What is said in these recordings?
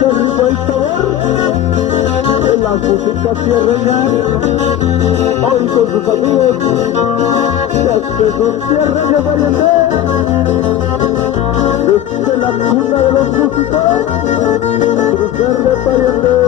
este ritmo y sabor de la música tierreña. Hoy con sus amigos, desde sus tierras de Valladolid, desde la cuna de los músicos, Crucer de Valladolid.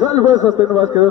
Salve, pues, hasta no más quedó,